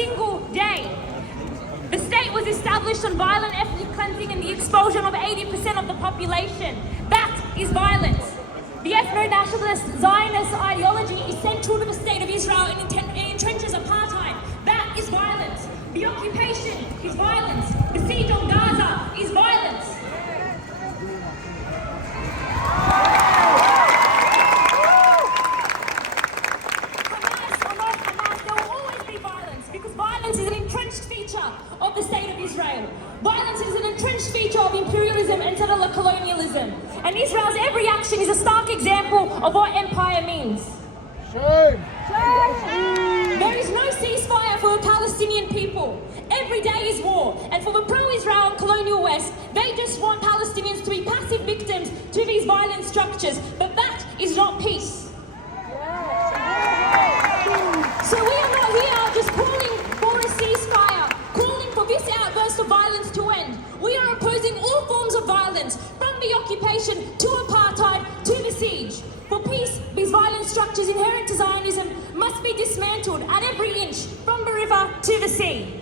single day. The state was established on violent ethnic cleansing and the expulsion of 80% of the population. That is violence. The ethno-nationalist Zionist ideology is central to the state of Israel and entrenches apartheid. That is violence. The occupation is violence. The siege on Gaza is violence. Hamas or not Hamas, there will always be violence because violence is an entrenched feature of the state of Israel. Violence is an entrenched feature of imperialism and settler colonialism. And Israel's every action is a stark example of what empire means. Shame! There is no ceasefire for the Palestinian people. Every day is war. And for the pro-Israel and colonial West, they just want Palestinians to be passive victims to these violent structures. But that is not peace. So we are not here just calling for a ceasefire, calling for this outburst of violence to end. We are opposing all forms of violence, from the occupation to apartheid to the siege. For peace, these violent structures inherent to Zionism must be dismantled at every inch, from the river to the sea.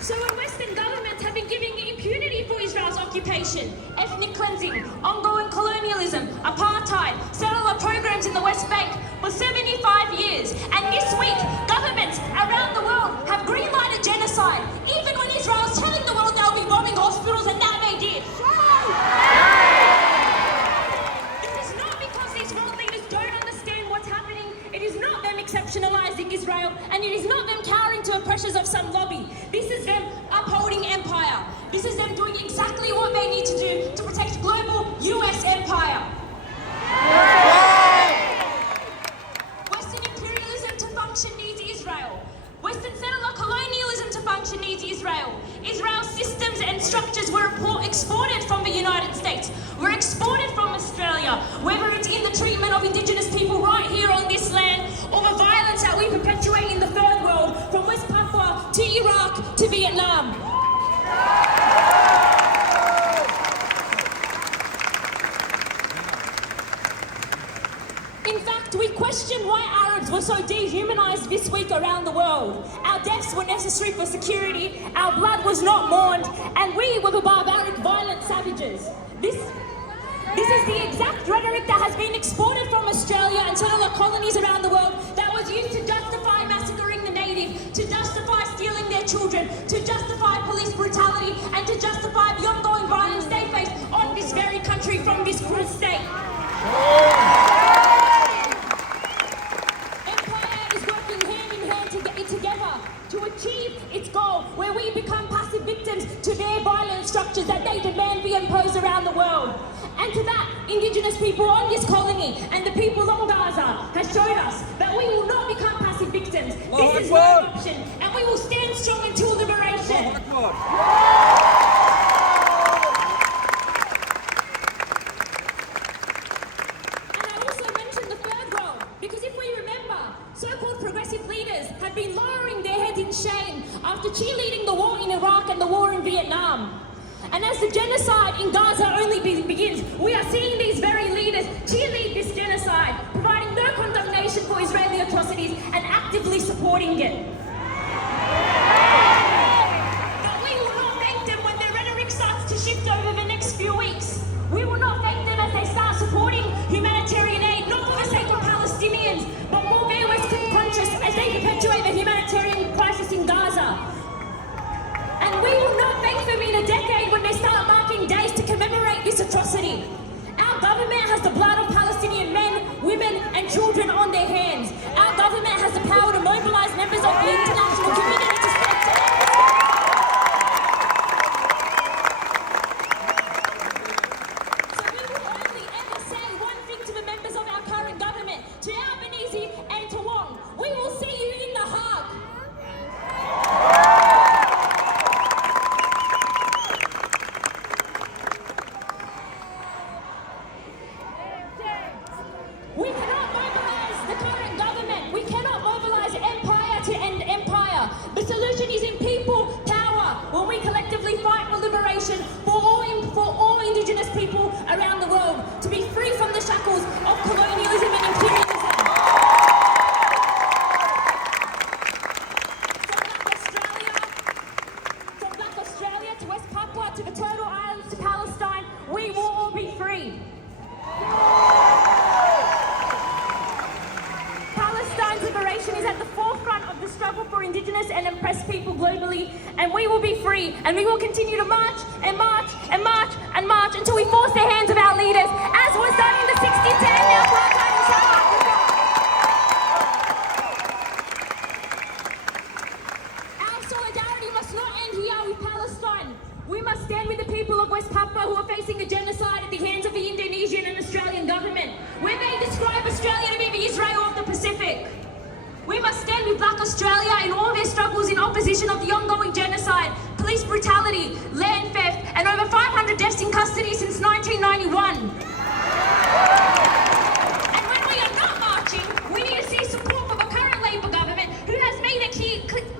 So when Western governments have been giving impunity for Israel's occupation, ethnic cleansing, ongoing colonialism, apartheid, settler programs in the West Bank for 75 years, and this week, governments around the world have green-lighted genocide, even when Israel is telling the world they'll be bombing hospitals, and that they did. This is not because these world leaders don't understand what's happening. It is not them exceptionalizing Israel, and it is not them cowering to the pressures of some lobby. This is them upholding empire. This is them doing exactly what they need to do to protect global US empire. Western imperialism to function needs Israel. Western settler colonialism to function needs Israel. Israel's systems and structures were exported from the United States, were exported from Australia, whether it's in the treatment of Indigenous people right here on this land, or the violence that we perpetuate in the third world, from West Papua to Iraq to Vietnam. In fact, we question why Arabs were so dehumanized this week around the world. Our deaths were necessary for security, our blood was not mourned, and we were the barbaric, violent savages. This is the exact rhetoric that has been exported from Australia and settler colonies around the world that was used to justify massacring the native, to justify stealing their children, to justify police brutality, and to justify the ongoing violence they face on this very country from this cruel state. To achieve its goal, where we become passive victims to their violent structures that they demand we impose around the world. And to that, Indigenous people on this colony and the people on Gaza has showed us that we will not become passive victims. This is no option, and we will stand strong until liberation. So-called progressive leaders have been lowering their heads in shame after cheerleading the war in Iraq and the war in Vietnam. And as the genocide in Gaza only begins, we are seeing these very leaders cheerlead this genocide, providing no condemnation for Israeli atrocities and actively supporting it. But we will not thank them when their rhetoric starts to shift over the next few weeks. We will not thank them as they start supporting humanitarian aid, not for the sake of Palestinians, but more their Western conscious as they perpetuate the humanitarian crisis in Gaza. And we will not thank them in a decade when they start marking days to commemorate this atrocity. Our government has the blood of Palestinian men, women, and children on their hands. Our government has the power to mobilize members of the international community to step We cannot mobilize the current government and oppress people globally, and we will be free, and we will continue to march and march and march and march until we force the hands of our leaders, as was done in the 60-10 apartheid in South Africa. Our solidarity must not end here with Palestine. We must stand with the people of West Papua who are facing a genocide at the hands of the Indonesian and Australian government, where they describe Australia to be the Israel of the Pacific. We must stand with Black Australia in all of their struggles in opposition of the ongoing genocide, police brutality, land theft, and over 500 deaths in custody since 1991. And when we are not marching, we need to see support from the current Labor government, who has made it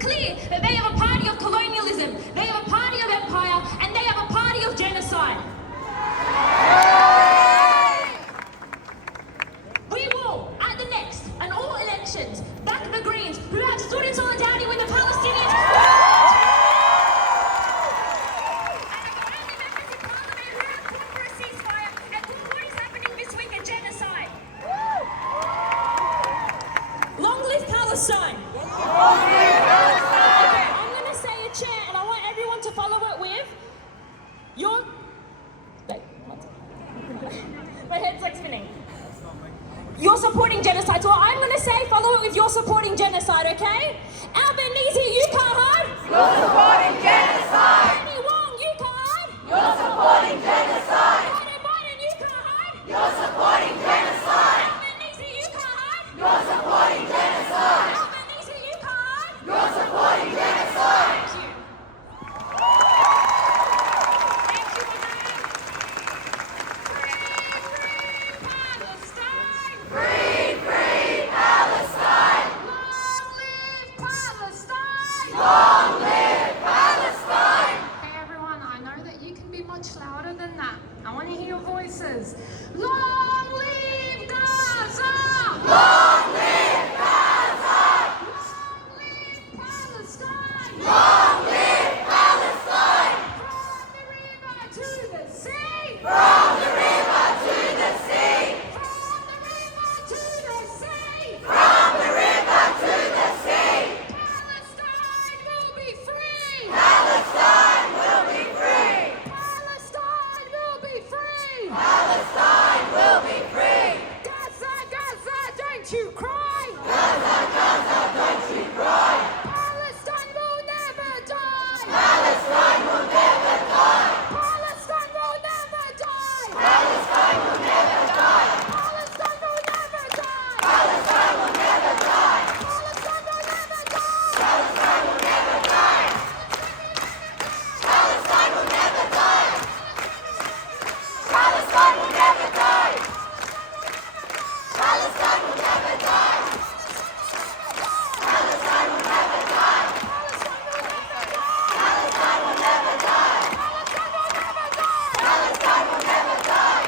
clear that they are a party of colonialism, they are a party of empire, and they are a party of genocide. We will, at the next and all elections, back the Greens, who have stood in solidarity with the Palestinians. And the only members in Parliament who have called for a ceasefire and called what is happening this week a genocide. Long live Palestine! Long live Palestine! Okay, I'm going to say a chant, and I want everyone to follow it with your... Wait, one second. My head's like spinning. You're supporting genocide, so I'm going to say follow it with you're supporting genocide, okay? Albanese, you can't hide. You're supporting genocide. Penny Wong, you can't hide. You're supporting genocide. Biden, you can't hide. You're supporting genocide. Albanese, you can't hide. You're supporting genocide. Albanese, you can't hide. You're supporting genocide. Thank you. Free, free Palestine. Long live Palestine! Long live Palestine. Hey everyone, I know that you can be much louder than that. I want to hear your voices. Long live Gaza! Long live Gaza. Long live Palestine! Long live Palestine. From the river to the sea! From the river to the sea. From the river to the sea! From the river to the sea. Palestine will be free! Palestine will be free. Palestine will be free! Palestine will be free. Gaza, Gaza, don't you cry! Gaza, Gaza, don't you cry. Palestine will never die! Palestine will never die. Palestine will never die! Palestine will never die. Palestine will never die! Palestine will never die. Palestine will never die! Palestine will never die. Palestine will never die. Palestine will never die. Palestine will never die. Palestine will never die. Palestine will never die.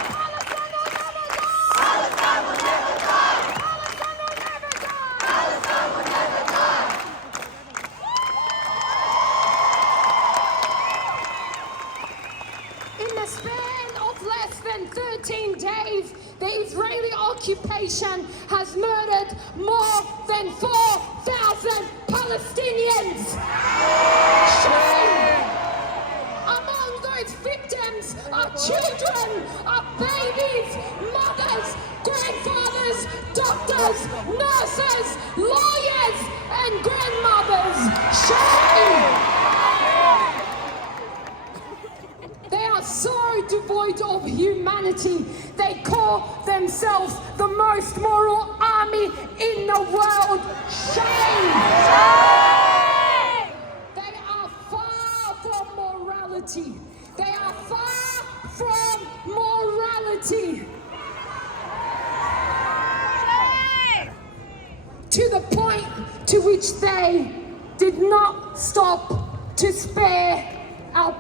Palestine will never die. Palestine will never die. Palestine will never die. In the span of less than 13 days, the Israeli occupation has murdered more than 4,000 Palestinians. Shame! Among those victims are children, are babies, mothers, grandfathers, doctors, nurses, lawyers, and grandmothers. Shame! They are so devoid of humanity. They call themselves the most moral army in the world. Shame! They are far from morality. They are far from morality. To the point to which they did not stop to spare our